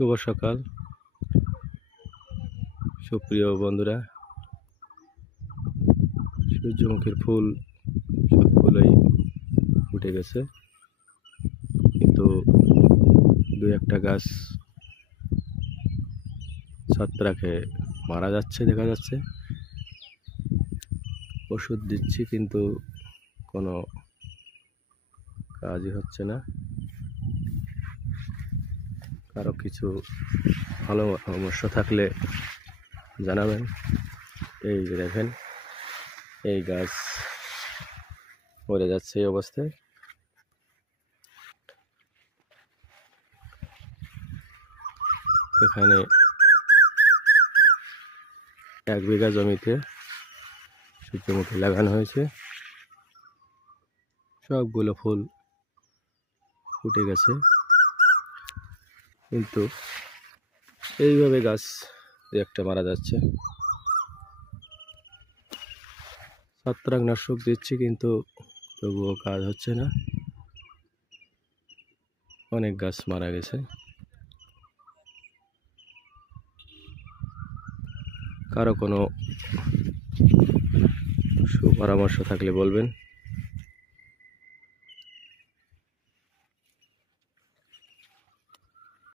শুভ সকাল সুপ্রিয় বন্ধুরা। সূর্যমুখীর ফুল সবগুলোই ফুটে গেছে, কিন্তু দু একটা গাছ ছত্রাকে মারা যাচ্ছে দেখা যাচ্ছে। ওষুধ দিচ্ছি কিন্তু কোনো কাজই হচ্ছে না। কারো কিছু ভালো পরামর্শ থাকলে জানাবেন। এই যে দেখেন, এই গাছ মরে যাচ্ছে এই অবস্থায়। এখানে 1 বিঘা জমিতে সূর্যমুখী লাগানো হয়েছে, সবগুলো ফুল ফুটে গেছে, কিন্তু এইভাবে গাছ একটা মারা যাচ্ছে। ছত্রাকনাশক দিচ্ছি কিন্তু তবুও কাজ হচ্ছে না। অনেক গাছ মারা গেছে। কারো কোনো সুপরামর্শ থাকলে বলবেন।